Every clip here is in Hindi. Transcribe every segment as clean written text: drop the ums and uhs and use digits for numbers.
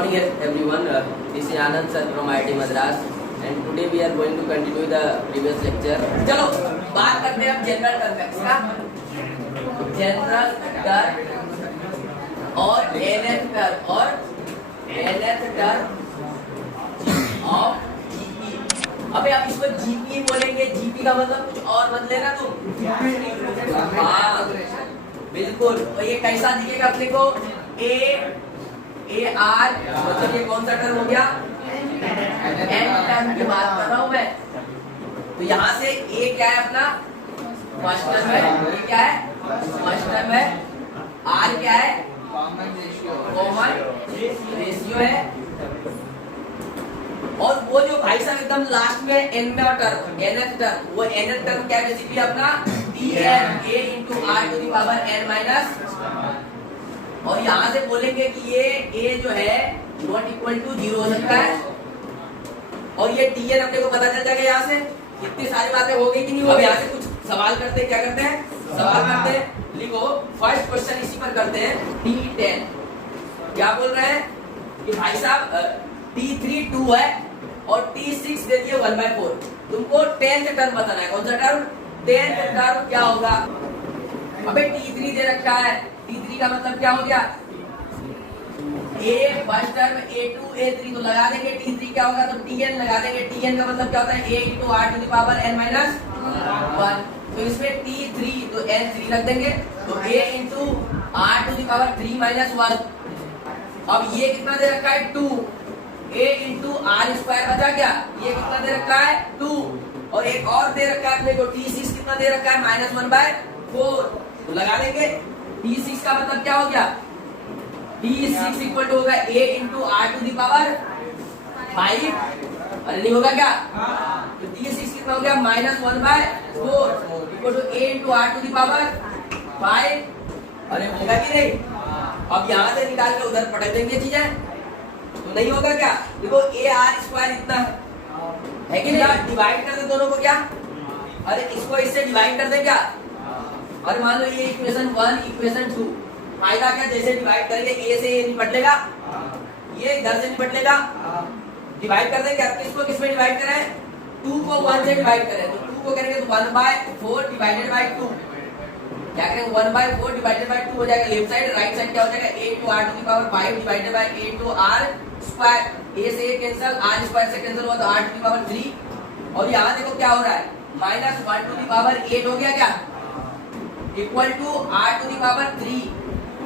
morning everyone. This is Anand sir from IIT Madras and today we are going to continue the previous lecture. चलो बात करते हैं अब जनरल टर्म का, जनरल टर्म और nth टर्म ऑफ जीपी. अबे आप इसको जीपी बोलेंगे, जीपी का मतलब कुछ और मत लेना तुम. हाँ बिल्कुल. तो ये कैसा दिखेगा अपने को? ए आर मतलब ये कौन सा टर्म हो गया? एन टर्म की बात कर रहा हूं मैं. तो यहाँ से ए क्या है अपना? फर्स्ट टर्म है. ये क्या है? फर्स्ट टर्म है. आर क्या है? कॉमन रेशियो है. और वो जो भाई साहब एकदम लास्ट में एन में टर्म, एनथ टर्म, वो एनथ टर्म क्या है बेसिकली अपना? D n a into are to the power n minus. और यहाँ से बोलेंगे कि ये a जो है नॉट इक्वल टू 0 हो सकता है. और ये tn अपने को पता चल जाएगा. यहाँ से इतनी सारी बातें हो गई कि नहीं हो गई. यहाँ से कुछ सवाल करते हैं. क्या करते हैं? सवाल करते हैं. लिखो फर्स्ट क्वेश्चन इसी पर करते हैं. t10 क्या बोल रहे हैं कि भाई साहब t3 2 है और t6 दे दिए 1/4. तुमको 10th टर्म बताना है. कौन सा टर्म? 10th टर्म क्या होगा? अबे t3 दे रखा है. t3 का मतलब क्या हो गया? a first term a2 a3 तो लगा देंगे. t3 क्या होगा? तो tn लगा देंगे. tn का मतलब क्या होता है? a into r to the power n minus 1. तो इसमें t3 तो n3 रख देंगे. तो a into r to the power 3 minus 1. अब ये कितना दे रखा है? 2. a into r स्क्वायर बचा क्या? ये कितना दे रखा है? 2. और एक और दे रखा है अपने को t6 कितना दे रखा है? -1/4. तो लगा लेंगे. t6 का मतलब क्या हो गया? t6 इक्वल टू होगा a into are to the power 5. अरे नहीं होगा क्या? तो t6 कितना हो गया? -1/4 equal to a into are to the power 5. अरे होगा कि नहीं? अब यहाँ से निकाल के उधर पटक देंगे चीजें. तो नहीं होगा क्या? देखो a r स्क्वायर इतना है कि नहीं? डिवाइड कर दे दोनों को. क्या? अरे इसको इससे डिवाइड कर दे क्या? और मान लो ये इक्वेशन 1 इक्वेशन 2. फायदा क्या? जैसे डिवाइड करेंगे a से ये निपट लेगा, ये इधर से निपट लेगा. डिवाइड कर देंगे. अब इसको किसमें डिवाइड करें? 2 को 1 से डिवाइड करें. तो 2 को करेंगे तो 1/4 डिवाइडेड बाय 2. क्या करेंगे? 1/4 डिवाइडेड बाय 2 हो जाएगा. लेफ्ट साइड राइट साइड क्या हो जाएगा? a to r to the power 5 divided by a to r square. a से a कैंसिल, r स्क्वायर से कैंसिल हुआ तो r to the power 3. और यहाँ देखो क्या हो रहा है? -1 to the power 8 हो गया क्या? Equal to r to the power 3.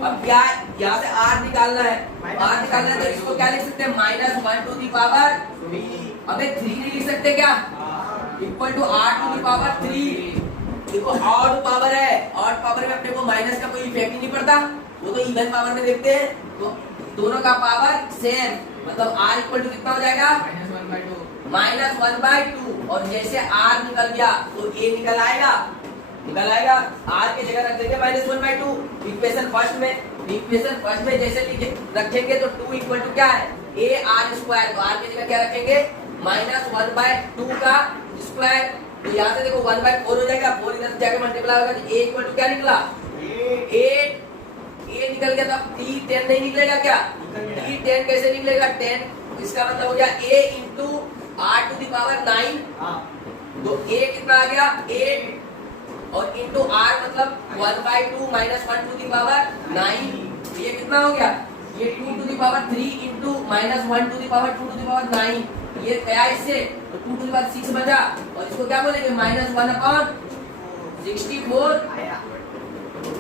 अब क्या यहाँ से r निकालना है? r निकालना है तो इसको क्या लिख सकते हैं? -1 टू दी पावर 3. अबे 3 नहीं लिख सकते क्या? Equal to r to the power 3. देखो ऑड पावर है. ऑड पावर में अपने को माइनस का कोई इफेक्ट ही नहीं पड़ता. वो तो इवन पावर में देखते हैं. तो दोनों का पावर सेम. मतलब r इक्वल टू कितना हो जाएगा? -1/2. और जैसे r निकल गया तो a निकल आएगा. r की जगह रख देंगे -1/2. इक्वेशन फर्स्ट में जैसे रखेंगे तो 2 इक्वल टू क्या है? a r square. तो r की जगह क्या रखेंगे? -1/2 का स्क्वायर. तो यहाँ से देखो 1/4 हो जाएगा. 4 इधर जाके मल्टीप्लाई होगा तो a इक्वल टू क्या निकला? 8. a निकल गया. तो अब t10 नहीं निकलेगा क्या? t10 कैसे निकलेगा? 10 इसका मतलब हो गया a into r to the power 9. तो a कितना आ गया? 8 और इंटू r मतलब 1/2 -1 टू दी पावर 9. ये कितना हो गया? ये 2 to the power 3 into -1 to the power 2 to the power 9. ये गया इससे तो 2 टू दी पावर 6 बचा. और इसको क्या बोलेंगे? -1/64.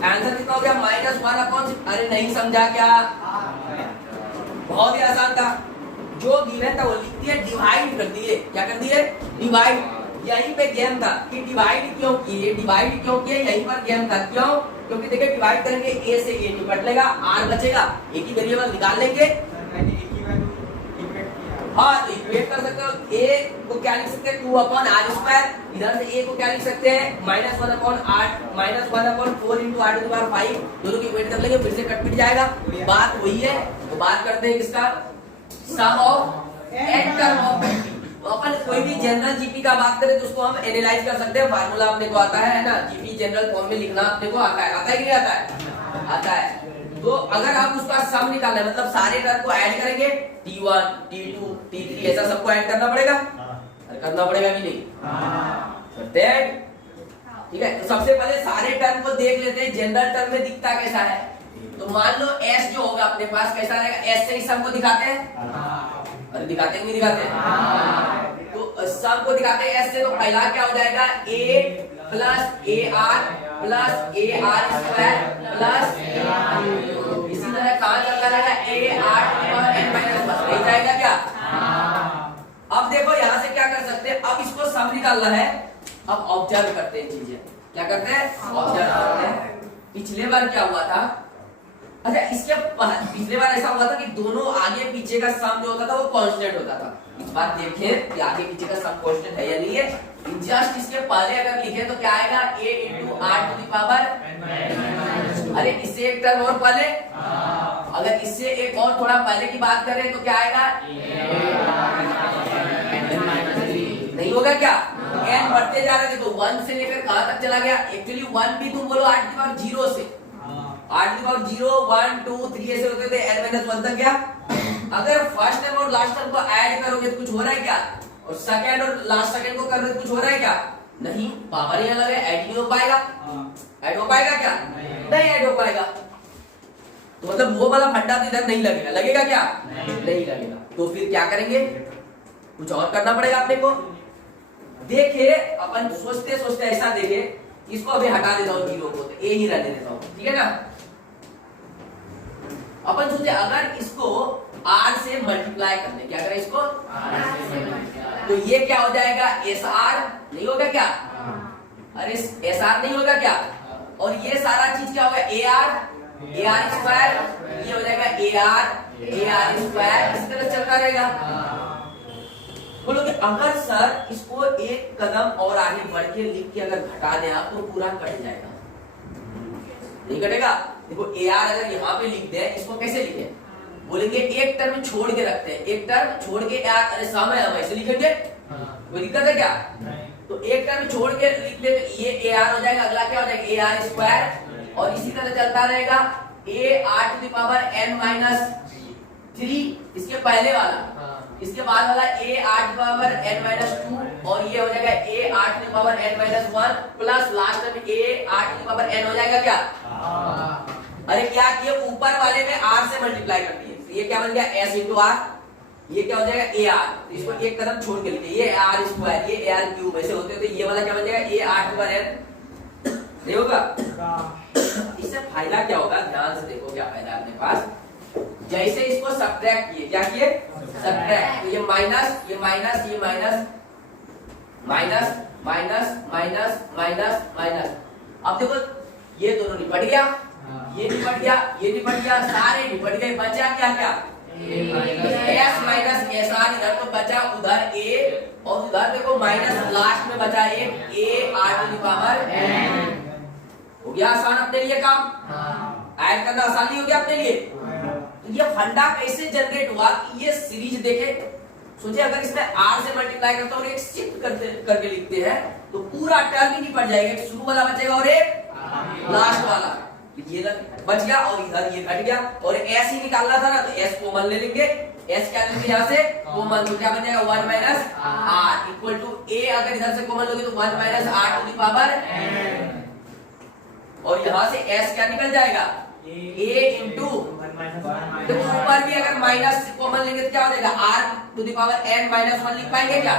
आंसर कितना हो गया? -1/. अरे नहीं समझा क्या? बहुत ही आसान था. जो गिवन था वो लिख दिए, डिवाइड कर दिए. क्या कर दिए? डिवाइड. यहीं पे गेम था कि डिवाइड क्यों किए. यहीं पर गेम था. क्यों? क्योंकि देखिए डिवाइड करेंगे a से a निपट लेगा, r बचेगा. एक ही वेरिएबल निकाल लेंगे. हाँ तो इक्वेट कर सकते हो. a को क्या लिख सकते हैं? 2/r². इधर से a को क्या लिख सकते हैं? -1/4 into r to the power 5. दोनों की इक्वेट कर लेंगे. फिर से कट पिट जाएगा. बात वही है. तो बात करते हैं किसका? सम ऑफ n टर्म ऑफ. तो अपन कोई भी जनरल जीपी का बात करें तो उसको हम एनालाइज कर सकते हैं. फार्मूला अपने को आता है ना? जीपी जनरल फॉर्म में लिखना अपने को आता है. आता है कि नहीं आता है? आता है. तो अगर आप उसका सम निकालना है मतलब सारे टर्म को ऐड करेंगे t1 t2 t3 ऐसा सबको ऐड करना पड़ेगा। करना पड़ेगा कि नहीं? करते हैं। ठीक है, तो सबसे पहले सारे टर्म को देख लेते हैं जनरल टर्म में दिखता कैसा है। तो मान लो s जो होगा अपने पास कैसा रहेगा, s से ही सम को दिखाते हैं। अरे दिखाते हैं नहीं दिखाते? तो सम को दिखाते हैं s से, तो पहला क्या हो जाएगा a plus A R plus A R square plus इसी तरह कहां चलता रहेगा a r और n माइनस 1 नहीं जाएगा क्या? अब देखो यहां से क्या कर सकते हैं, अब इसको सम निकालना है। अब ऑब्जर्व करते हैं चीजें, क्या करते हैं? ऑब्जर्व करते हैं। पिछले बार क्या हुआ था, अच्छा इसके पिछले बार ऐसा हुआ था कि दोनों आगे पीछे का सम जो होता था वो कांस्टेंट होता था। इस बार देखें कि आगे पीछे का सम कांस्टेंट है या नहीं है। जस्ट इसके पहले अगर लिखे तो क्या आएगा, a into are to the power, अरे इससे एक टर्म और पहले, अगर इससे एक और थोड़ा पहले की बात करें तो क्या आएगा, नहीं होगा क्या? n बढ़ते जा रहे थे तो 1 से लेकर कहां तक चला गया? एक्चुअली 1 भी तुम बोलो 8 की पावर 0 से, 8 की पावर 0 1 2 3 ऐसे होते थे, n माइनस 1 तक गया। अगर फर्स्ट टर्म और लास्ट टर्म को ऐड करोगे तो कुछ हो रहा है क्या? और सेकंड और लास्ट सेकंड को कर रहे तो कुछ हो रहा है क्या? नहीं, पावर ही अलग है, ऐड नहीं हो पाएगा। ऐड हो पाएगा क्या? नहीं ऐड हो पाएगा। तो मतलब वो वाला फंडा तो इधर नहीं लगेगा, लगेगा क्या? नहीं लगेगा। तो फिर क्या करेंगे, कुछ और करना पड़ेगा अपने को। देखिए अपन सोचते सोचते ऐसा देखे, इसको अभी हटा देता हूं जीरो को, तो ए ही रहने देता हूं, ठीक है ना। अपन सोचे अगर इसको r से मल्टीप्लाई करने, क्या करें इसको? तो ये क्या हो जाएगा, एस आर नहीं होगा क्या? अरे एस आर नहीं होगा क्या? और ये सारा चीज क्या होगा, ए आर स्क्वायर, ये हो जाएगा ए आर स्क्वायर, इस तरह चलता रहेगा। बोलोगे अगर सर इसको एक कदम और आगे बढ़ के लिख के अगर घटा दें आप तो पूरा कट जाएगा, नहीं कटेगा। देखो ए आर अगर यहाँ पे लिख दे, इसको कैसे लिखे? बोलेंगे एक टर्म छोड़ के रखते हैं, एक टर्म छोड़ के यार, अरे समय हम ऐसे लिखेंगे, कोई दिक्कत है क्या? तो एक टर्म छोड़ के लिख ले तो ये ए आर हो जाएगा, अगला क्या हो जाएगा, ए आर स्क्वायर, और इसी तरह चलता रहेगा a are to the power n minus 3, इसके पहले वाला, इसके बाद वाला a are to the power n minus 2, और ये हो जाएगा A R to the power n minus 1 plus last में a are to the power n हो जाएगा क्या? अरे क्या किए, ऊपर वाले में r से मल्टीप्लाई कर दिए, ये क्या बन गया s इंटू आर, ये क्या हो जाएगा ए आर, तो इसको एक तरफ छोड़ के लिखिए, ये आर स्क्वायर, ये आर क्यूब ऐसे होते होते ये वाला क्या बन जाएगा, A R to power n, नहीं होगा? इससे फायदा क्या होगा, ध्यान से देखो क्या फायदा अपने पास। जैसे इसको सब्ट्रैक्ट किए, क्या किए? सब्ट्रैक्ट, तो ये माइनस, ये माइनस, ये minus, minus minus minus minus minus, अब देखो ये दोनों निपट गया, ये निपट गया, ये निपट गया, सारे निपट गए, बचा क्या क्या, एस माइनस एस आर, इधर तो बचा उधर ए, और उधर देखो माइनस लास्ट में बचा एक A are to the power n। हो गया आसान अपने लिए काम, ऐड करना आसान नहीं हो गया अपने लिए। तो ये फंडा कैसे जनरेट हुआ कि ये सीरीज देखे, सोचिए अगर इसमें r से मल्टीप्लाई करते और एक शिफ्ट करके लिखते हैं तो पूरा टर्म ही निपट जाएगा, एक शुरू वाला बचेगा और एक लास्ट वाला, ये बच गया और इधर ये घट गया, और s ही निकालना था ना तो s कॉमन ले लेंगे, s क्या लेंगे यहाँ से कॉमन, तो क्या बन जाएगा 1 minus r equal to a, अगर इधर से कॉमन लोगे तो 1 minus r to the power n, और यहाँ से s क्या निकल जाएगा a इंटू, तो ऊपर भी अगर माइनस कॉमन लेंगे तो क्या हो जाएगा r to the power n minus 1 लिख पाएंगे क्या?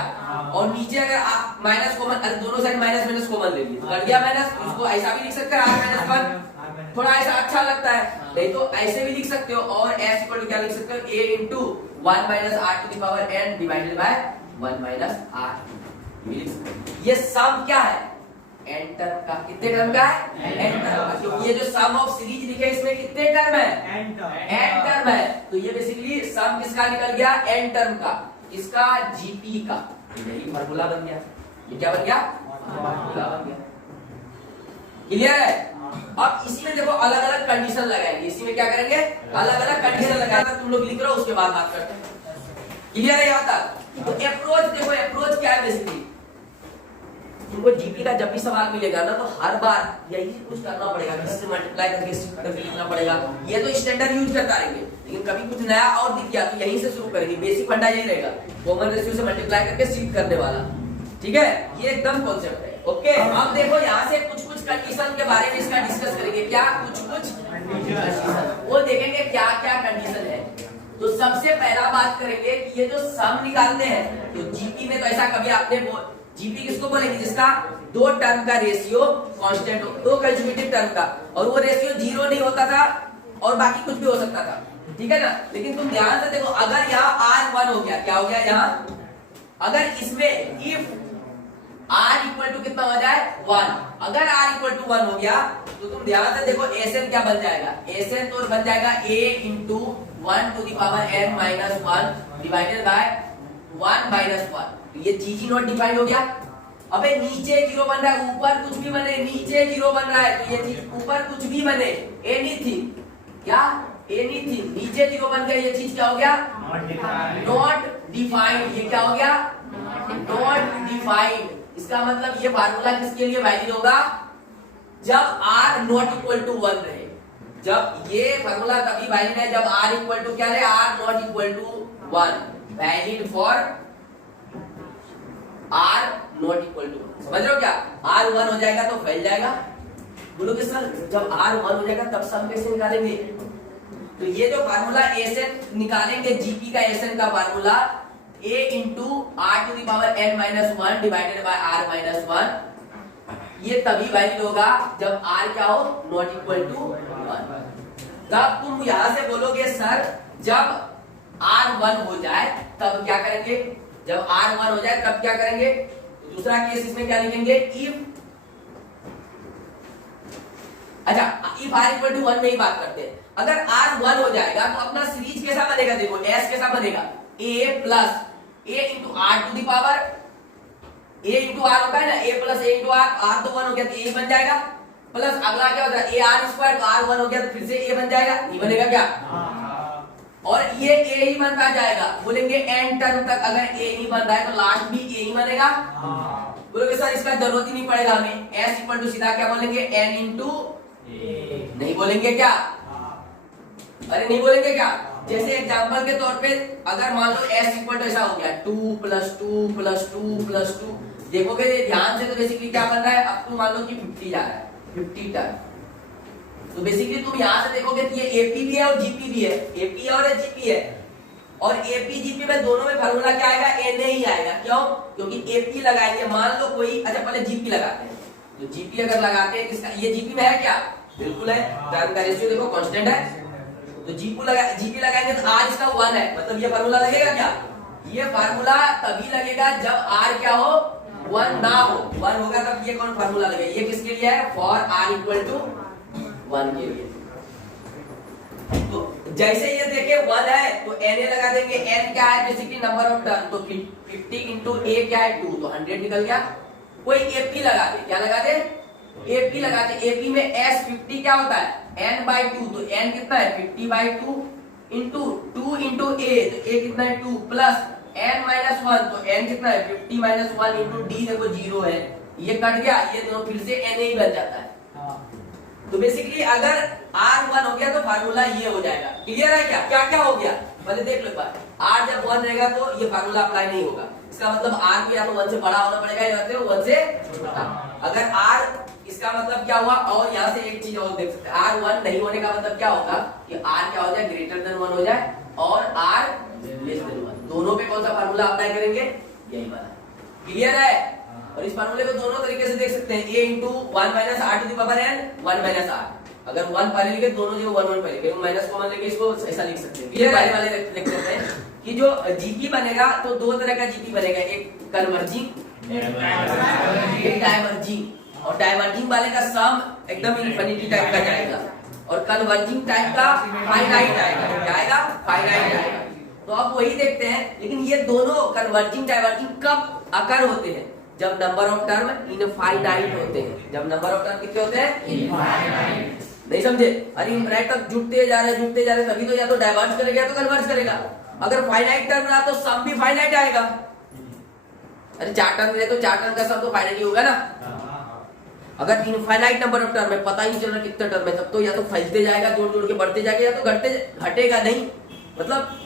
और नीचे अगर आप माइनस कॉमन, अरे दोनों साइड माइनस माइनस कॉमन ले लीजिए, कट गया माइनस, इसको ऐसा भी लिख सकते हैं r माइनस 1, थोड़ा ऐसा अच्छा लगता है, नहीं तो ऐसे भी लिख सकते हो, और s इक्वल टू क्या लिख सकते हो, a into 1 minus r to the power n divided by 1 minus r। ये सम क्या है, n टर्म का, कितने टर्म का है, n टर्म का, क्योंकि ये जो सम ऑफ सीरीज लिखे इसमें कितने टर्म है, n टर्म है, तो ये बेसिकली सम किसका निकल गया, n टर्म का, इसका जीपी का, यही फार्मूला बन गया, ये क्या बन गया, फार्मूला बन गया। क्लियर है? अब इसी में देखो अलग अलग कंडीशन लगाएंगे, इसी में क्या करेंगे, अलग अलग कंडीशन लगाएंगे, तुम लोग लिख रहे हो उसके बाद बात करते हैं। क्लियर है यहाँ तक? तो अप्रोच देखो, अप्रोच क्या है बेसिकली, तुमको जीपी का जब भी सवाल मिलेगा ना तो हर बार यही कुछ करना पड़ेगा, किसी से मल्टीप्लाई करके करके लिखना पड़ेगा। ये तो स्टैंडर्ड यूज करता रहेंगे, लेकिन कभी कुछ नया और दिख गया तो यहीं से शुरू करेंगे। बेसिक फंडा यही रहेगा, कॉमन रेशियो से मल्टीप्लाई करके शिफ्ट करने वाला। ठीक है, ये एकदम कॉन्सेप्ट है। ओके, अब देखो यहाँ से कुछ कुछ कंडीशन के बारे में इसका डिस्कस करेंगे। क्या कुछ कुछ कंडीशन, वो देखेंगे क्या क्या कंडीशन है। तो सबसे पहला बात करेंगे कि ये जो सम निकालते हैं, तो जीपी में तो ऐसा कभी आपने जीपी किसको बोलेंगे, जिसका दो टर्म का रेशियो कांस्टेंट हो, दो कंसेक्यूटिव टर्म का, और वो रेशियो 0 नहीं होता था और बाकी कुछ भी हो सकता था। ठीक है ना, लेकिन तुम ध्यान से देखो, अगर यहाँ R1 हो गया, क्या हो गया यहाँ, अगर इसमें इफ R इक्वल टू कितना हो जाए 1, अगर R इक्वल टू 1 हो गया तो तुम ध्यान से देखो Sn क्या बन जाएगा, Sn तो बन जाएगा a into 1 to the power n minus 1 divided by 1 minus 1। ये GG नॉट डिफाइंड हो गया। अबे नीचे 0 बन रहा है, ऊपर कुछ भी बने, नीचे 0 बन रहा है तो ये चीज ऊपर कुछ भी बने, एनीथिंग, क्या एनीथिंग, नीचे 0 बन गया, ये चीज क्या हो गया, नॉट डिफाइंड। ये क्या हो गया, नॉट डिफाइंड। इसका मतलब ये फार्मूला किसके लिए वैलिड होगा, जब R नॉट इक्वल टू 1 रहे। जब ये फार्मूला तभी वैलिड है जब R इक्वल टू क्या रहे, R not equal to 1, valid for R not equal to 1। समझ रहे हो क्या, R 1 हो जाएगा तो फैल जाएगा। बोलोगे सर जब R 1 हो जाएगा तब सम कैसे निकालेंगे, तो ये जो फार्मूला Sn निकालेंगे, जीपी का Sn का formula a into R to the power n minus 1 divided by R minus 1, ये तभी वैलिड होगा जब R क्या हो, नॉट इक्वल टू 1। तब तुम यहां से बोलोगे सर जब R 1 हो जाए तब क्या करेंगे, जब R 1 हो जाए तब क्या करेंगे, तो दूसरा केस इसमें क्या लिखेंगे, इफ, अच्छा इफ R इक्वल टू 1 में ही बात करते हैं। अगर R 1 हो जाएगा तो अपना सीरीज कैसा बनेगा, देखो S कैसा बनेगा, a plus a into R to the power, a into R होता है ना, a plus a into R, R तो 1 हो गया तो a बन जाएगा, प्लस अगला क्या होता है a R स्क्वायर, तो R 1 हो गया तो फिर से a बन जाएगा, ये बनेगा क्या, और ये a ही बनता जाएगा। बोलेंगे n टर्म तक अगर a ही बन रहा है तो लास्ट भी a ही बनेगा। बोलोगे सर इसका जरूरत ही नहीं पड़ेगा हमें, s इक्वल टू सीधा क्या बोलेंगे, n इंटू, नहीं बोलेंगे क्या, अरे नहीं बोलेंगे क्या, जैसे एग्जांपल के तौर पे अगर मान लो s इक्वल टू ऐसा हो गया 2 प्लस 2 प्लस 2 प्लस 2, देखोगे ध्यान से तो बेसिकली क्या बन रहा है, अब तुम मान लो कि 50 जा रहा है, 50 टर्म, तो बेसिकली तुम यहां से देखोगे कि ये एपी भी है और जीपी भी है, एपी और जीपी है, और एपी जीपी में दोनों में फार्मूला क्या आएगा, एन ही आएगा। क्यों, क्योंकि एपी लगाएंगे, मान लो कोई, अच्छा पहले जीपी लगाते हैं, तो जीपी अगर लगाते हैं किसका, ये जीपी में है क्या, बिल्कुल है, टर्म का रेशियो देखो कांस्टेंट है, तो जीपी लगाएंगे तो R इसका 1 है, मतलब ये फार्मूला लगेगा क्या, ये फार्मूला तभी लगेगा जब R क्या हो, 1 ना हो, 1 होगा तब ये कौन फार्मूला लगेगा, ये किसके लिए है, फॉर R इक्वल टू 1 के लिए। तो जैसे ये देखिए 1 है तो Na लगा देंगे, n क्या है बेसिकली नंबर ऑफ टर्म, तो 50 इंटू a क्या है 2, तो 100 निकल गया। कोई AP लगा दे, क्या लगा दे, AP लगा दे, AP में s 50 क्या होता है, n बाई 2, तो n कितना है 50 बाई 2 इंटू 2 इंटू a, तो a कितना है 2 प्लस n माइनस 1, तो n कितना है 50 माइनस 1 इंटू d, देखो 0 है, ये कट गया, ये दोनों फिर से n ही बन जाता है। तो बेसिकली अगर R 1 हो गया तो फार्मूला ये हो जाएगा। क्लियर है क्या, क्या क्या हो गया, पहले देख लो एक बार, R जब 1 रहेगा तो ये फार्मूला अप्लाई नहीं होगा, इसका मतलब R को या तो 1 से बड़ा होना पड़ेगा या तो 1 से छोटा। अगर R, इसका मतलब क्या हुआ, और यहाँ से एक चीज और देख सकते हैं, R 1 नहीं होने का मतलब क्या होगा कि R क्या हो जाए, ग्रेटर देन 1 हो जाए, और R लेस देन 1, दोनों पे कौन सा फार्मूला अप्लाई करेंगे, यही वाला। क्लियर है, और इस फार्मूले को दोनों तरीके से देख सकते हैं, a into 1 minus r to the power n 1 minus r, अगर 1 पहले लिखे दोनों जगह 1 1 पहले लिखे, माइनस कॉमन लेके इसको ऐसा लिख सकते हैं। ये पहले वाले लिख सकते हैं कि जो जीपी बनेगा तो दो तरह का जीपी बनेगा, एक कन्वर्जिंग एक डाइवर्जिंग, और डाइवर्जिंग वाले का सम एकदम इनफिनिटी टाइप का जाएगा, और कन्वर्जिंग टाइप का फाइनाइट आएगा, क्या आएगा, फाइनाइट आएगा। तो आप वही देखते हैं, लेकिन ये दोनों कन्वर्जिंग डाइवर्जिंग कब अकर होते हैं, जब नंबर ऑफ टर्म इनफाइनाइट होते हैं, जब नंबर ऑफ टर्म कितने होते हैं, इनफाइनाइट। नहीं समझे, अरे इनफाइनाइट तक जुड़ते जा रहे तभी तो या तो डाइवर्ज करेगा या तो कन्वर्ज करेगा। अगर फाइनाइट टर्म रहा तो सम भी फाइनाइट आएगा। अरे 4 टर्म है तो 4 टर्म का सम तो फाइनल ही होगा ना। अगर इनफाइनाइट नंबर ऑफ टर्म है, पता ही नहीं चल रहा कितना टर्म है, तब तो या तो फैलते जाएगा जोड़ जोड़ के बढ़ते जाएगा, या तो घटेगा नहीं, मतलब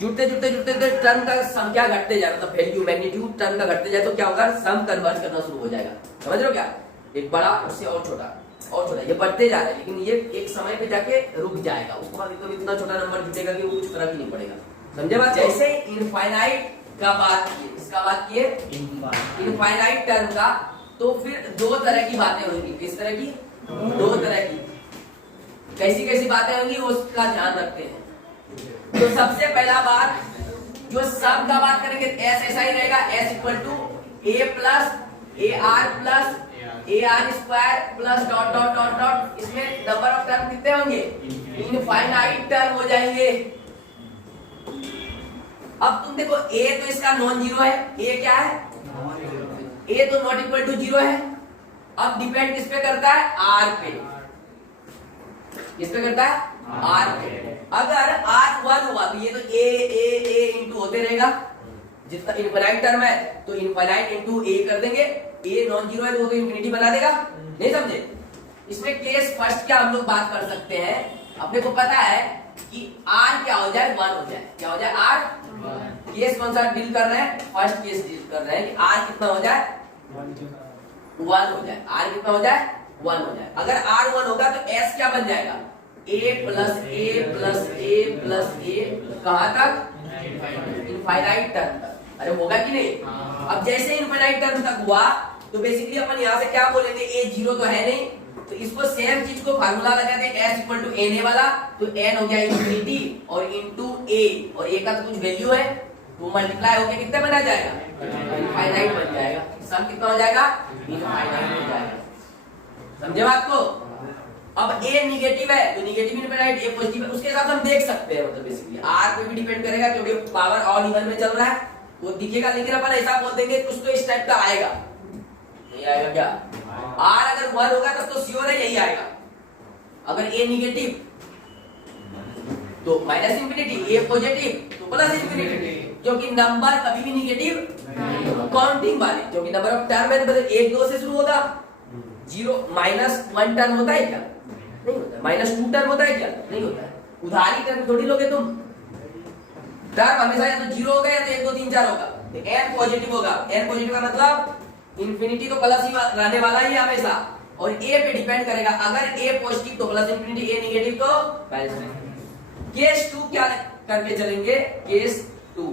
जुड़ते जुड़ते जुड़ते जुड़ते टर्म का संख्या घटते जाए, मतलब वैल्यू मैग्नीट्यूड टर्म का घटते जाए तो क्या होगा, सम कन्वर्ज करना शुरू हो जाएगा। समझ रहे हो क्या, एक बड़ा उससे और छोटा और छोटा, ये बढ़ते जा रहा है, लेकिन ये एक समय पे जाके रुक जाएगा, उसके बाद एकदम इतना छोटा नंबर जुटेगा कि वो कुछ फर्क ही नहीं पड़ेगा। समझे बात। जैसे इनफाइनाइट का बात किए, इसका बात किए इनफाइनाइट टर्म का, तो फिर दो तरह की बातें होंगी। किस तरह की, दो तरह की। कैसी कैसी बातें होंगी उसका ध्यान रखते हैं। तो सबसे पहला बात, जो सम का बात करेंगे एस ऐसा ही रहेगा, S equal to A plus A R plus A R square plus dot dot dot dot. इसमें नंबर ऑफ टर्म कितने होंगे, इनफाइनाइट टर्म हो जाएंगे। अब तुम देखो ए तो इसका नॉन जीरो है, ए क्या है, ए तो नॉट इक्वल टू जीरो है। अब डिपेंड किस पे करता है, आर पे। किस पे करता है, आर पे। अगर आर 1 हुआ तो ये तो ए इंटू होते रहेगा, जितना इनफाइनाइट टर्म है तो इनफाइनाइट इंटू ए कर देंगे, ए नॉन जीरो है तो वो तो इंफिनिटी बना देगा। नहीं समझे। इसमें केस फर्स्ट क्या हम लोग बात कर सकते हैं, अपने को पता है कि आर क्या हो जाए, 1 हो जाए। क्या हो जाए, आर। केस कौन सा डील कर रहे हैं, फर्स्ट केस डील कर रहे हैं कि आर कितना हो जाए, 1 हो जाए। आर कितना हो जाए, 1 हो जाए। अगर आर 1 होगा तो एस क्या बन जाएगा, ए प्लस ए प्लस ए प्लस ए, कहां तक, इनफाइनाइट टर्म तक। अरे होगा कि नहीं। अब जैसे इनफाइनाइट टर्म तक हुआ तो बेसिकली अपन यहां से क्या बोलेंगे, ए जीरो तो है नहीं, तो इसको सेम चीज को फार्मूला लगा दे, S equal to n a वाला, तो एन हो गया इनफिनिटी और इनटू ए, और ए का तो कुछ वैल्यू है तो मल्टीप्लाई होके कितने बना जाएगा, इनफाइनाइट बन जाएगा। सम कितना हो जाएगा, इनफाइनाइट हो जाएगा। समझे बात को। अब ए निगेटिव है तो निगेटिव इनफाइनाइट, ए पॉजिटिव है, उसके हिसाब से हम देख सकते हैं। मतलब बेसिकली आर पे भी डिपेंड करेगा क्योंकि पावर ऑल इवन में चल रहा है, वो दिखेगा, लेकिन अपन ऐसा बोल देंगे कुछ तो इस टाइप का आएगा। नहीं आएगा क्या, आर अगर 1 होगा तब तो श्योर है यही आएगा। अगर ए निगेटिव तो माइनस इंफिनिटी, ए पॉजिटिव तो प्लस इंफिनिटी, क्योंकि नंबर कभी भी निगेटिव काउंटिंग वाले, क्योंकि नंबर ऑफ टर्म है तो 1 2 से शुरू होगा। 0 -1 टर्म होता है क्या, नहीं होता। -2 टर्म होता है क्या, नहीं होता है। उधारी टर्म थोड़ी लोगे तुम, टर्म हमेशा या तो 0 होगा या तो 1 2 3 4 होगा। तो n पॉजिटिव होगा, n पॉजिटिव का मतलब इंफिनिटी तो प्लस ही रहने वाला ही हमेशा, और a पे डिपेंड करेगा। अगर a पॉजिटिव तो प्लस इंफिनिटी, a निगेटिव तो माइनस। केस 2 क्या करके चलेंगे, केस 2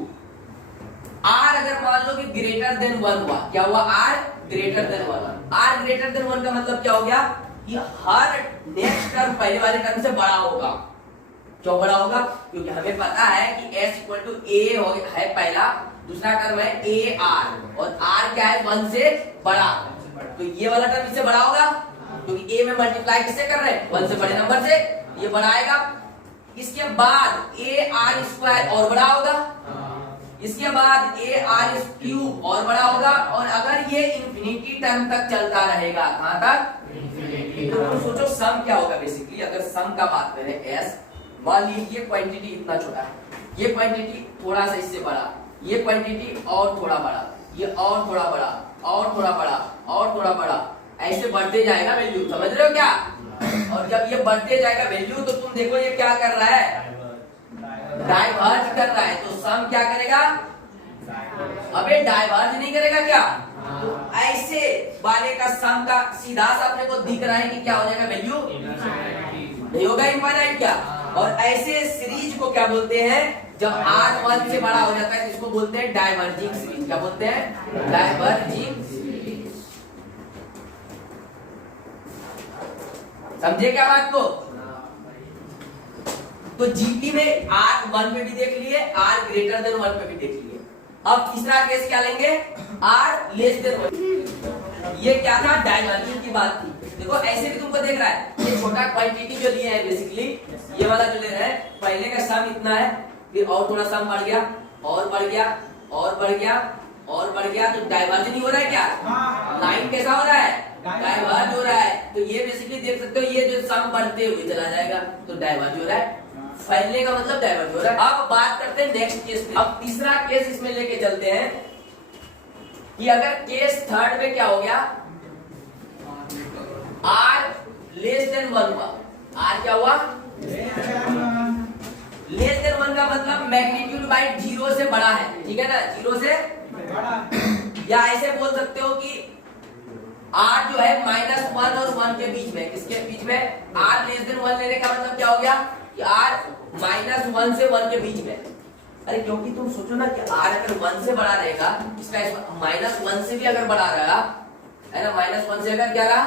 r अगर मान लो कि ग्रेटर देन 1 हुआ, क्या हुआ, r greater than 1। r greater than 1 का मतलब क्या हो गया कि हर नेक्स्ट टर्म पहले वाले टर्म से बड़ा होगा। क्यों बड़ा होगा, क्योंकि हमें पता है कि s इक्वल टू a है पहला, दूसरा टर्म है a r, और r क्या है, 1 से बड़ा, तो ये वाला टर्म इससे बड़ा होगा, क्योंकि a में मल्टीप्लाई किससे कर रहे हैं, 1 से बड़े नंबर से, ये बड़ा आएगा। इसके बाद a r स्क्वायर और बड़ा होगा, इसके बाद ए आर क्यूब और बड़ा होगा, और अगर ये इंफिनिटी टर्म तक चलता रहेगा, कहां तक, इंफिनिटी। तो सोचो सम क्या होगा बेसिकली। अगर सम का बात करें एस, मान लीजिए ये क्वांटिटी इतना छोटा है, ये क्वांटिटी थोड़ा सा इससे बड़ा, ये क्वांटिटी और थोड़ा बड़ा, ये और थोड़ा बड़ा, और थोड़ा बड़ा, और थोड़ा बड़ा, ऐसे बढ़ते जाएगा वैल्यू। समझ रहे हो क्या। और जब ये बढ़ते जाएगा वैल्यू तो तुम देखो ये क्या कर रहा है, डाइवर्ज कर रहा है। तो सम क्या करेगा, अबे डाइवर्ज नहीं करेगा क्या, तो ऐसे वाले का सम का सीधा सा अपने को दिख रहा है कि क्या हो जाएगा, वैल्यू नहीं होगा, इनफाइनाइट क्या। और ऐसे सीरीज को क्या बोलते हैं, जब r 1 से बड़ा हो जाता है तो इसको बोलते हैं डाइवर्जिंग सीरीज। क्या बोलते हैं, डाइवर्जिंग सीरीज। समझे क्या बात को। तो जीपी में r 1 पे भी देख लिए, r ग्रेटर देन 1 पे भी देख लिए। अब तीसरा केस क्या लेंगे, r लेस देन 1। ये क्या था, डाइवर्जिंग की बात थी। देखो ऐसे भी तुमको देख रहा है, ये छोटा क्वांटिटी जो लिए है बेसिकली, ये वाला जो ले रहे हैं, पहले का सम इतना है, फिर और थोड़ा सम बढ़ गया, और बढ़ गया, और बढ़ गया, और बढ़ गया, तो डाइवर्ज नहीं हो रहा है क्या, लाइन कैसा हो रहा है, डाइवर्ज हो रहा है। तो ये बेसिकली देख सकते हो, ये जो सम बढ़ते हुए चला जाएगा तो डाइवर्ज हो रहा है, फैलने का मतलब डाइवर्ज हो रहा है। अब बात करते हैं नेक्स्ट केस पे। अब तीसरा केस इसमें लेके चलते हैं। कि अगर केस थर्ड में क्या हो गया, आर लेस देन 1 हुआ। आर क्या हुआ, लेस देन 1 का मतलब मैग्नीट्यूड बाई 0 से बड़ा है, ठीक है ना, 0 से बड़ा। या ऐसे बोल सकते हो कि आर जो है -1 और 1 के बीच में, किसके बीच में, आर लेस देन 1 लेने का मतलब क्या हो गया कि आर -1 से 1 के बीच में। अरे क्योंकि तुम सोचो ना कि आर अगर 1 से बड़ा रहेगा, इसका -1 से भी अगर बड़ा रहा है ना, -1 से अगर क्या रहा,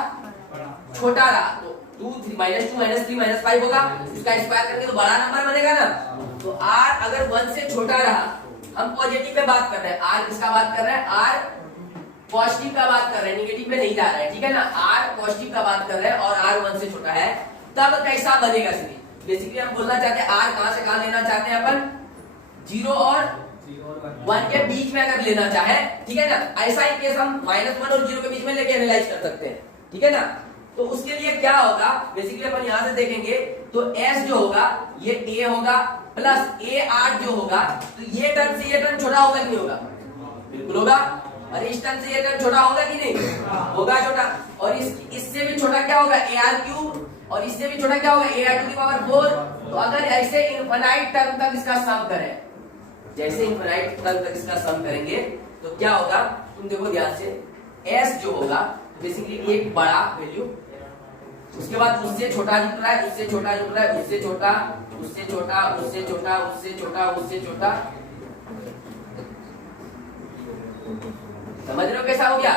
छोटा रहा, तो 2 3 -2 -3 -5 होगा, इसका स्क्वायर करके तो बड़ा नंबर बनेगा ना। तो आर अगर 1 से छोटा रहा, हम पॉजिटिव पे बात कर रहे हैं, आर किसका बात कर रहे हैं, आर पॉजिटिव का बात कर रहे हैं, नेगेटिव पे नहीं जा रहे हैं, ठीक है ना। आर पॉजिटिव का बात कर रहे हैं और आर 1 से छोटा है, तब कैसा बनेगा सीरीज। बेसिकली हम बोलना चाहते हैं आर कहां से कहां लेना चाहते हैं अपन, 0 और 1 के बीच में अगर लेना चाहे, ठीक है ना। ऐसा ही केस हम -1 और 0 के बीच में लेके एनालाइज कर सकते हैं, ठीक है ना। तो उसके लिए क्या होगा, बेसिकली अपन यहां से देखेंगे तो s जो होगा ये a होगा प्लस a8 जो होगा, तो ये टर्म से ये टर्म छोटा होगा कि नहीं होगा, बिल्कुल होगा। और इस टर्म से ये टर्म छोटा होगा कि नहीं होगा, छोटा। और इससे भी छोटा क्या होगा, ar3, और इससे भी छोटा क्या होगा, ar⁴। तो अगर ऐसे इनफिनाइट टर्म तक इसका सम करें, जैसे इनफिनाइट टर्म तक इसका सम करेंगे तो क्या होगा, तुम देखो ध्यान से, s जो होगा बेसिकली एक बड़ा वैल्यू, उसके बाद उससे छोटा जुड़ रहा है, उससे छोटा जुड़ रहा है, उससे छोटा, उससे छोटा, उससे छोटा, उससे छोटा, उससे छोटा। समझ रहे हो कैसा हो गया।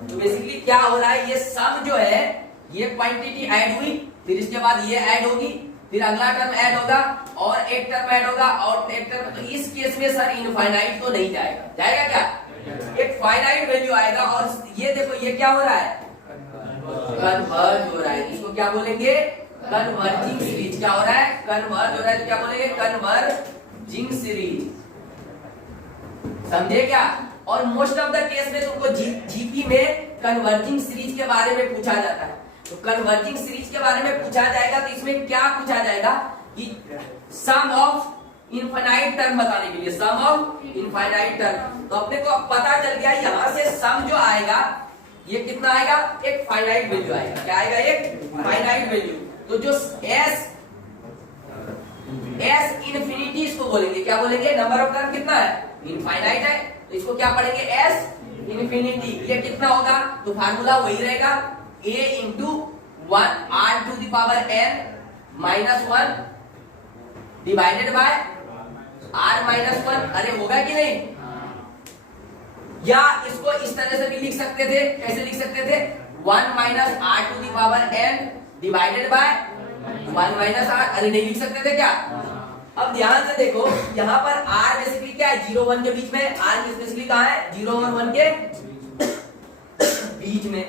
तो बेसिकली क्या हो रहा है, ये सम जो है ये क्वांटिटी ऐड हुई, फिर इसके बाद ये ऐड होगी, फिर अगला टर्म ऐड होगा और एक टर्म ऐड होगा और एक टर्म। तो इस केस में सर इनफाइनाइट तो नहीं जाएगा, जाएगा क्या, एक फाइनाइट वैल्यू आएगा। और ये देखो ये क्या हो रहा है, कन्वर्ज हो रहा है, इसको क्या बोलेंगे, कन्वर्जिंग सीरीज। क्या हो रहा है, कन्वर्ज हो रहा है, तो क्या बोलेंगे, कन्वर्जिंग सीरीज। समझे क्या। और मोस्ट ऑफ द केस में तुमको जीपी में कन्वर्जिंग सीरीज के बारे में पूछा जाता है। तो कन्वर्जिंग सीरीज के बारे में पूछा जाएगा तो इसमें क्या पूछा जाएगा कि सम ऑफ इनफाइनाइट टर्म बताने के लिए, सम ऑफ इनफाइनाइट टर्म। तो अपने को अब पता चल गया यहां से सम जो आएगा ये कितना आएगा, एक फाइनाइट वैल्यू आएगा। क्या आएगा, एक फाइनाइट वैल्यू। तो जो s इनफिनिटी इसको बोलेंगे, क्या बोलेंगे, नंबर ऑफ टर्म कितना है, इनफाइनाइट है, तो इसको क्या पढ़ेंगे, s इनफिनिटी। ये कितना होगा, तो फार्मूला वही रहेगा, a into 1 r⁴n-1 divided by r-1। अरे होगा कि नहीं। या इसको इस तरह से भी लिख सकते थे, कैसे लिख सकते थे, 1 r⁴n डिवाइडेड बाय 1 r। अरे नहीं लिख सकते थे क्या। अब ध्यान से देखो यहाँ पर r बेसिकली क्या है, 0 1 के बीच में, r बेसिकली कहाँ है, 0 और 1 के बीच में।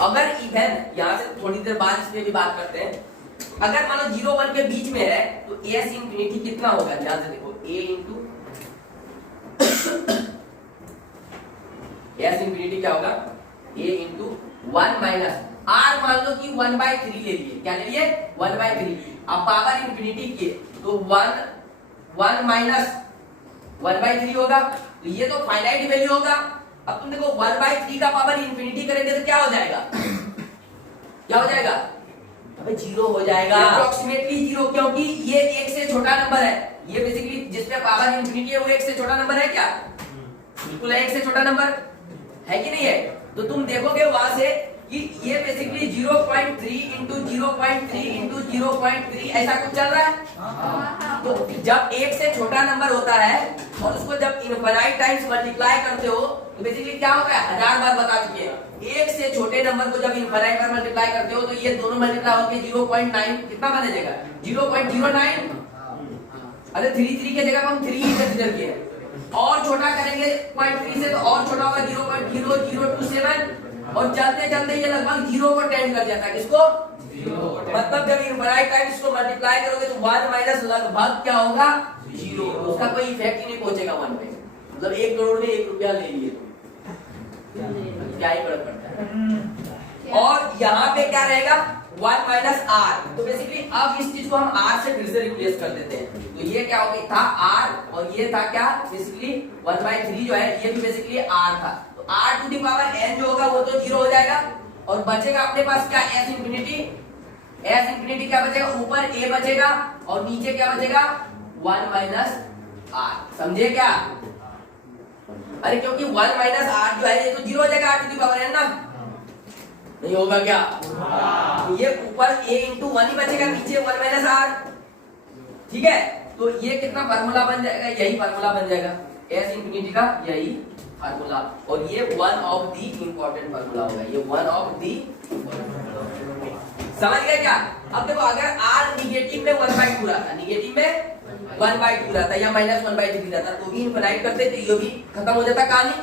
अगर इवन यहां से थोड़ी देर बाद इसमें भी बात करते हैं, अगर मान लो 0 1 के बीच में है तो s इनफिनिटी कितना होगा, ध्यान से देखो, a इंटू s इनफिनिटी क्या होगा, a इंटू 1 माइनस r। मान लो कि 1/3 ले लिए, क्या ले लिए, 1/3। अब पावर इनफिनिटी की तो 1 माइनस 1/3 होगा, तो ये तो फाइनाइट वैल्यू होगा। अब तुम देखो 1/3 का पावर इनफिनिटी करेंगे तो क्या हो जाएगा, क्या हो जाएगा, अबे 0 हो जाएगा, अप्रोक्सीमेटली 0, क्योंकि ये 1 से छोटा नंबर है। ये बेसिकली जिसपे पावर इनफिनिटी है वो 1 से छोटा नंबर है क्या, बिल्कुल है, 1 से छोटा नंबर है कि नहीं है। तो तुम देखोगे वहां से कि ये बेसिकली 0.3 इंटू 0.3 इंटू 0.3 ऐसा कुछ चल रहा है। तो जब 1 से छोटा नंबर होता है और उसको जब इनफिनाइट टाइम्स मल्टीप्लाई करते हो तो बेसिकली क्या होता है, 1000 बार बता चुके हैं, 1 से छोटे नंबर को जब इनफिनाइट बार मल्टीप्लाई करते हो तो ये दोनों मल्टीप्लाई होकर 0.9 कितना बन जाएगा, 0.09। अरे 3 के जगह हम 3 ही कंसीडर किए, और छोटा करेंगे 0.3 से तो और छोटा होगा 0.0027, और चलते चलते ये लगभग 0 को टेंड कर जाता है, किसको, मतलब जब इनफिनाइट टाइम्स इसको मल्टीप्लाई करोगे तो 1 माइनस लगभग क्या होगा, 0। उसका कोई इफेक्ट ही नहीं पहुंचेगा 1 पे। मतलब 1 करोड़ में 1 रुपया ले लिए तो क्या ही फर्क पड़ता है। और यहाँ पे क्या रहेगा, 1 माइनस आर। तो बेसिकली अब इस चीज को हम आर से फिर से रिप्लेस कर देते हैं। तो ये क्या हो गया था आर और ये था क्या बेसिकली 1/3 जो है ये भी बेसिकली आर था। तो R to the power N जो होगा वो तो 0 हो जाएगा और बचेगा अपने पास क्या एस इंफिनिटी। एस इंफिनिटी क्या बचेगा ऊपर ए बचेगा और नीचे क्या बचेगा 1 माइनस आर। समझे क्या? अरे क्योंकि 1 माइनस आर जो है ये तो 0 हो जाएगा R to the power N ना, नहीं होगा क्या? तो ये ऊपर a इंटू 1 ही बचेगा नीचे 1 माइनस आर। ठीक है, तो ये कितना फार्मूला बन जाएगा? यही फार्मूला बन जाएगा एस इंफिनिटी का, यही फार्मूला। और ये one of the important formula होगा, ये वन ऑफ दी। समझ गए क्या? अब देखो अगर r निगेटिव में 1/2 रहता, निगेटिव में 1/2 रहता या माइनस 1/3 रहता तो भी इनफाइनाइट करते तो ये भी खत्म हो जाता कहानी,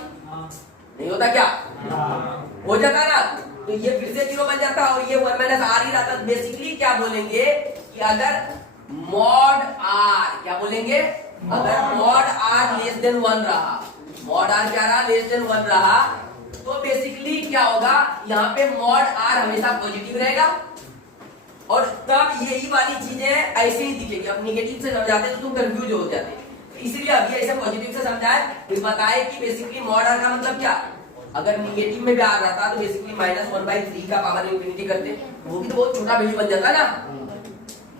नहीं होता क्या? हो जाता ना। तो ये फिर से 0 बन जाता और ये 1 माइनस आर ही रहता। बेसिकली क्या बोलेंगे कि अगर मॉड आर, क्या बोलेंगे? अगर मॉड आर लेस देन 1 रहा, मॉड आर क्या रहा? लेस देन 1 रहा, तो बेसिकली क्या होगा यहाँ पे मॉड आर हमेशा पॉजिटिव रहेगा और तब यही वाली चीजें ऐसे ही दिखेगी। अब निगेटिव से समझाते तो तुम कंफ्यूज हो जाते, इसलिए अभी ऐसे पॉजिटिव से समझाए, फिर बताए कि बेसिकली मॉड आर का मतलब क्या। अगर निगेटिव में भी आ रहा था तो बेसिकली माइनस 1/3 का पावर इंफिनिटी करते, वो भी तो बहुत छोटा वैल्यू बन जाता ना,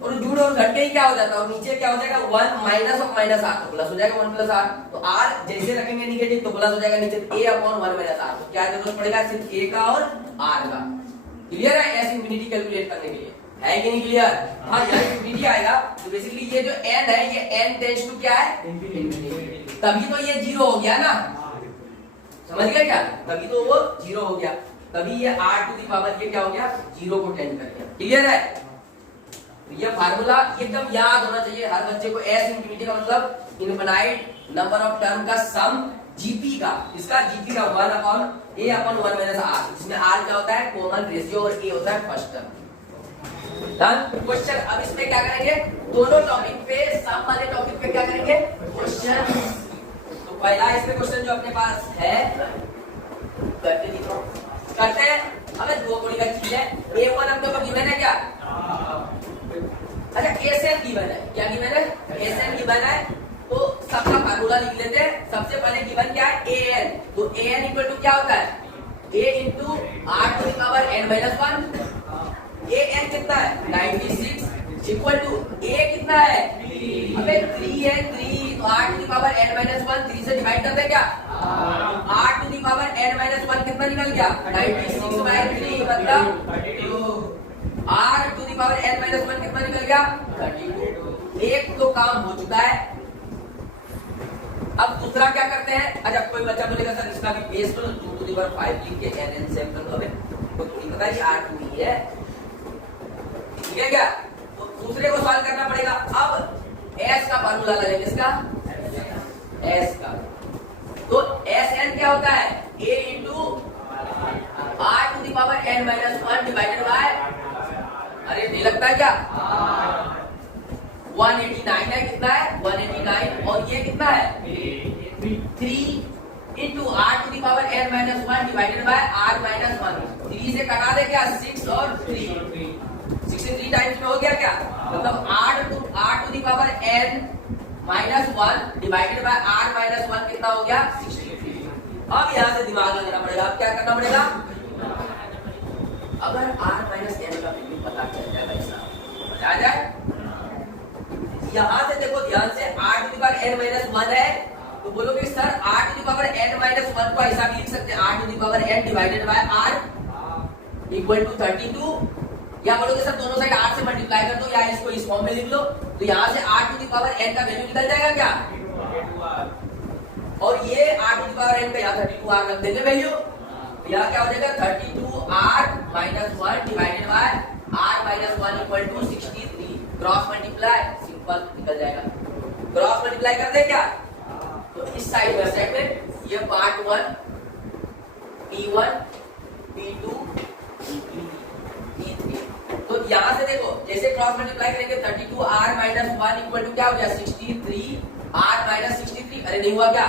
और जुड़ और घट के ही क्या हो जाता, और नीचे क्या हो जाएगा 1 माइनस ऑफ माइनस आर, तो प्लस हो जाएगा 1 प्लस आर। तो आर जैसे रखेंगे निगेटिव तो प्लस हो जाएगा नीचे a अपॉन 1 माइनस आर। तो क्या जरूरत पड़ेगा? सिर्फ a का और r का। क्लियर है? एस इंफिनिटी कैलकुलेट करने के लिए है कि नहीं क्लियर? हाँ, यह इंफिनिटी आएगा तो बेसिकली ये जो n है ये n टेंड्स टू क्या है? इंफिनिटी। तभी तो ये 0 हो गया ना, समझ गए क्या? तभी तो वो 0 हो गया, तभी ये r टू द पावर ये क्या हो गया 0 को टेंड कर गया। क्लियर है? तो ये फार्मूला एकदम याद होना चाहिए हर बच्चे को। एस इंफिनिटी का मतलब इनफिनाइट नंबर ऑफ टर्म का सम, जीपी का, इसका जीपी का 1 upon a upon 1 minus r, इसमें r क्या होता है? कॉमन रेशियो और a होता है फर्स्ट टर्म। Done question. अब इसमें क्या करेंगे? दोनों टॉपिक पे, सम वाले टॉपिक पे क्या करेंगे? क्वेश्चन। तो पहला इसमें क्वेश्चन जो अपने पास है करते हैं। हमें दो कोड़ी का चीज है, a1 अपने को गिवन है क्या? अच्छा, एसएन गिवन है, क्या गिवन है? एसएन गिवन है, तो सबका फार्मूला लिख लेते हैं। सबसे पहले गिवन क्या है? एएन। तो एएन इक्वल टू क्या होता है? a into are to the power n minus 1। AN कितना है? 96 इक्वल टू a कितना है? अबे 3 है, 3 तो R to the power n minus 1 3 से डिवाइड करते हैं क्या? R to the power n minus 1 कितना निकल गया? 96/3 मतलब 32। r to the power n minus 1 कितना निकल गया? 32। एक तो काम हो चुका है। अब दूसरा क्या करते हैं? अच्छा, कोई बच्चा बोलेगा सर इसका भी बेस तो 2 टू दी पावर 5 लिख के n n सेम कर दो। हमें तो थोड़ी पता है कि r2 ही है, ठीक है क्या? तो दूसरे को सॉल्व करना पड़ेगा। अब s का फार्मूला लगेगा, इसका s का। तो sn क्या होता है? a into r to the power n minus 1 divided by, अरे नहीं लगता है क्या? 189 है, कितना है? 189। और ये कितना है? 3 into are to the power n minus 1 divided by r minus 1। 3 से कटा दे क्या? 6 और 3, 63 टाइम्स में हो गया क्या? मतलब r to the power n minus 1 divided by r minus 1 कितना हो गया? 63। अब यहाँ से दिमाग लगाना पड़ेगा। अब क्या करना पड़ेगा? अगर r माइनस n का वैल्यू पता चल जाए भाई साहब, मजा आ जाए। यहाँ से देखो ध्यान से, r to the power n minus 1 है तो बोलोगे sir r to the power n minus 1 को ऐसा भी लिख सकते हैं, r to the power n divided by r equal to 32। या बोलोगे सर दोनों साइड r से मल्टीप्लाई कर दो या इसको इस फॉर्म में लिख लो, तो यहाँ से r to the power n का वैल्यू निकल जाएगा क्या? और ये r to the power n का यहाँ 32r रख देंगे वैल्यू, यहाँ क्या हो जाएगा? 32r minus 1 divided by r minus 1 equal to 63। Cross multiply, simple निकल जाएगा। क्रॉस मल्टीप्लाई कर दे क्या? तो इस साइड में सेट में ये पार्ट 1 p1 p2 p3। तो यहाँ से देखो जैसे क्रॉस मल्टीप्लाई करेंगे 32r माइनस 1 इक्वल टू क्या हो गया? 63r minus 63। अरे नहीं हुआ क्या?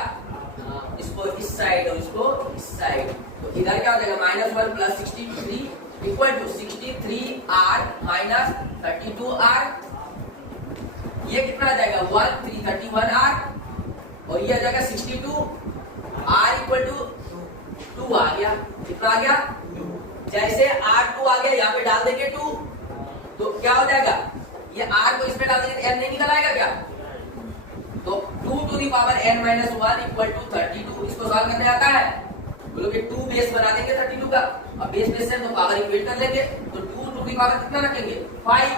इसको इस साइड और इसको इस साइड, तो इधर क्या हो जाएगा? -1 plus 63 equal to 63r minus 32r, ये कितना आ जाएगा 331r, और ये आ जाएगा 62r इक्वल टू 2 आ गया। कितना आ गया? जैसे r2 आ गया यहाँ पे डाल देंगे 2, तो क्या हो जाएगा? ये r को इसमें डाल देंगे तो n नहीं निकल आएगा क्या? तो 2 to the power n minus 1 equal to 32। इसको सॉल्व करने आता है? बोलोगे 2 बेस बना देंगे 32 का, अब बेस में से तो पावर इक्वेट कर लेंगे, तो 2 to the power कितना रखेंगे 5।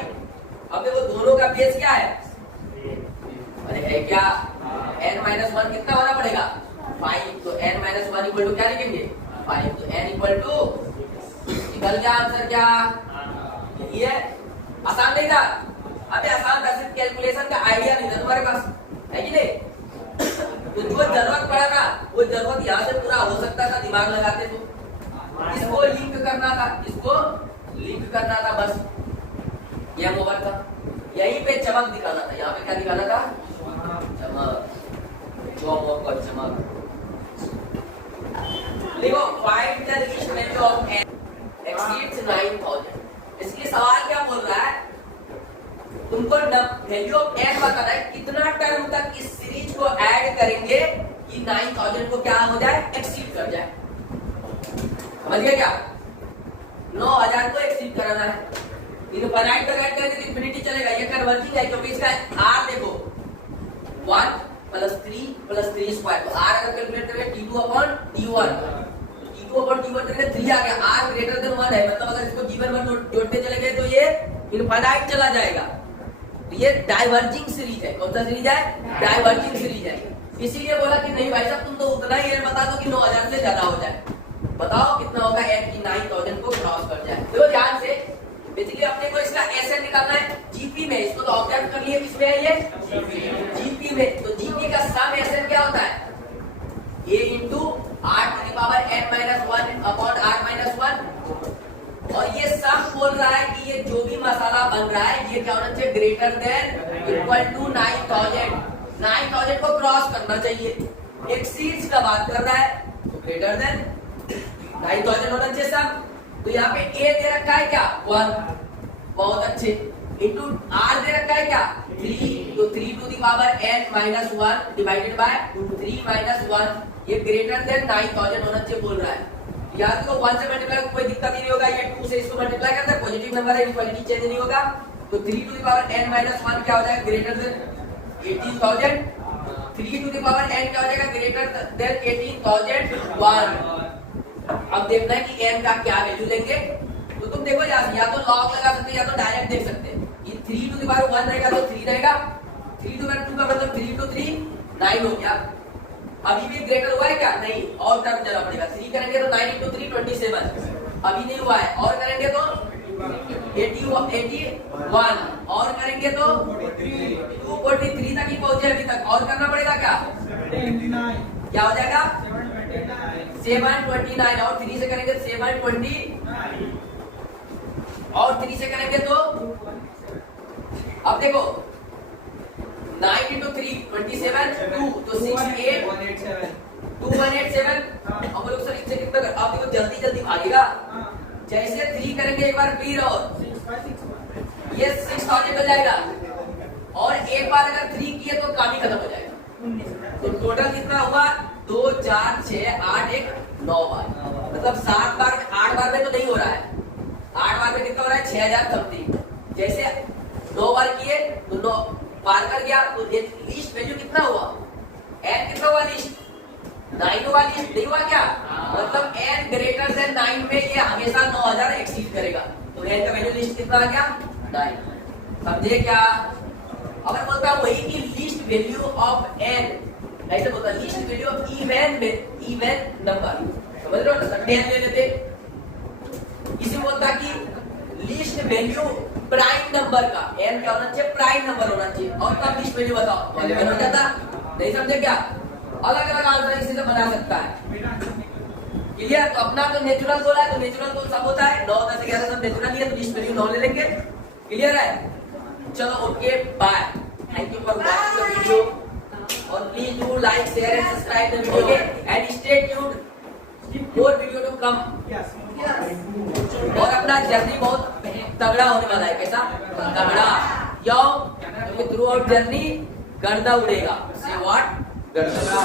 अब देखो दोनों का बेस क्या है? अरे है क्या? n minus 1 कितना होना पड़ेगा 5, तो n minus 1 इक्वल टू क्या लिखेंगे 5, तो n इक्वल टू निकल गया आंसर क्या? यही है। आसान नहीं था? अबे आसान था, सिर्फ कैलकुलेशन का आइडिया नहीं था तुम्हारे पास, है कि नहीं? तो जो जरूरत पड़ा था वो जरूरत यहाँ से पूरा हो सकता था दिमाग लगाते तो। इसको लिंक करना था, इसको लिंक करना था, बस गेम ओवर था। यहीं पे चमक दिखाना था, यहाँ पे क्या दिखाना था? चमक, चमक। देखो find the least value of n exceeds 9000। इसलिए सवाल क्या बोल रहा है? तुमको वैल्यू ऑफ n बताना है, कितना टर्म तक इस सीरीज को ऐड करेंगे कि 9000 को क्या हो जाए, एक्सीड कर जाए। समझ गए क्या? 9000 को एक्सीड कराना है। इनफाइनाइट तक ऐड करेंगे तो इंफिनिटी चलेगा, ये कन्वर्जिंग है क्योंकि इसका r देखो 1 + 3 + 3 स्क्वायर, तो r अगर कैलकुलेट करेंगे t2/t1, t2/t1 करेंगे 3 आ गया, r ग्रेटर देन 1 है, मतलब अगर इसको g1 जोड़ते चले गए तो ये इनफाइनाइट चला जाएगा। तो ये डाइवर्जिंग सीरीज है। कौन सा सीरीज है? डाइवर्जिंग सीरीज है। इसीलिए बोला कि नहीं भाई साहब तुम तो उतना ही n बता दो कि 9000 से ज्यादा हो जाए। बताओ कितना होगा n की 9000 को क्रॉस कर जाए। तो ध्यान से बेसिकली अपने को इसका SN निकालना है जीपी में, इसको तो ऑब्जेक्ट कर लिए, किसमें है ये? जीपी में। तो जीपी का सम SN क्या होता है? a into r to the power n minus 1 upon r minus 1। और ये सम बोल रहा है कि ये जो भी मसाला बन रहा है ये क्या होना चाहिए? Greater than equal to 9000। 9000 को क्रॉस करना चाहिए। एक्सीड्स का बात कर रहा है तो ग्रेटर देन 9000 होना चाहिए सम। तो यहाँ पे a दे रखा है क्या 1, बहुत अच्छे, इंटू r दे रखा है क्या 3, तो 3 to the power n minus 1 divided bye 3 minus 1, ये ग्रेटर देन 9000 होना चाहिए बोल रहा है। याद रखो 1 से मल्टीप्लाई कोई दिक्कत ही नहीं होगा, ये 2 से इसको मल्टीप्लाई करता है, पॉजिटिव नंबर है, इक्वालिटी चेंज नहीं होगा। तो 3 to the power n minus 1 क्या हो जाएगा? Greater than 18000। 3 to the power n क्या हो जाएगा? Greater than 18001। अब देखना है कि n का क्या वैल्यू लेंगे। तो तुम देखो या तो लॉग लगा सकते या तो डायरेक्ट देख सकते हैं। ये 3 to the power 1 रहेगा तो 3 रहेगा, 3 to the power 2 का मतलब 3 to 3 9 हो गया। अभी भी ग्रेटर हुआ है क्या? नहीं, और टर्म चला पड़ेगा। 3 करेंगे तो 9 into 3 27, अभी नहीं हुआ है, और करेंगे तो 81, और करेंगे तो 243 तक ही पहुंचे अभी तक, और करना पड़ेगा क्या? क्या हो जाएगा? 729, और 3 से करेंगे 720, और 3 से करेंगे तो अब देखो 9 into 3 27, 2 तो 6 8 2187। अब लोग सर इससे कितना कर, आप देखो जल्दी जल्दी भागेगा। जैसे 3 करेंगे एक बार फिर, और ये 6000 हो जाएगा, और एक बार अगर 3 किए तो काम ही खत्म हो जाएगा। तो टोटल कितना हुआ? 2 4 6 8 1 9 बार, मतलब 7 बार, 8 बार में तो नहीं हो रहा है। 8 बार में कितना हो रहा है? 6000 समथिंग। जैसे 9 बार किए तो 9 पार कर गया, तो लिस्ट वैल्यू कितना हुआ? n कितना हुआ लिस्ट? 9 हुआ लिस्ट, नहीं हुआ क्या? मतलब n ग्रेटर देन 9 में ये हमेशा 9000 एक्सीड करेगा। तो n का वैल्यू लिस्ट कितना आ गया? 9। समझे क्या? अगर बोलता हूं वही की लिस्ट वैल्यू ऑफ n, ऐसे बोलता least value of even number, समझ रहे हो? 10 ले लेते, इसी बोलता कि लिस्ट वैल्यू प्राइम नंबर का, n क्या होना चाहिए? प्राइम नंबर होना चाहिए, और तब लिस्ट वैल्यू बताओ, इलेवन हो जाता। नहीं समझे क्या? अलग अलग आंसर इसी से बना सकता है। क्लियर? तो अपना तो नेचुरल बोला है, तो नेचुरल तो सब होता है, 9 10 11 सब नेचुरल ही है, तो लिस्ट वैल्यू 9 ले लेंगे। क्लियर है? चलो okay bye, thank you for watching the video, और please do like share and subscribe the video and stay tuned 4 video to come. और अपना जर्नी बहुत तगड़ा होने वाला है। कैसा तगड़ा? यो थ्रू आउट जर्नी गर्दा उड़ेगा। See what? गर्दा।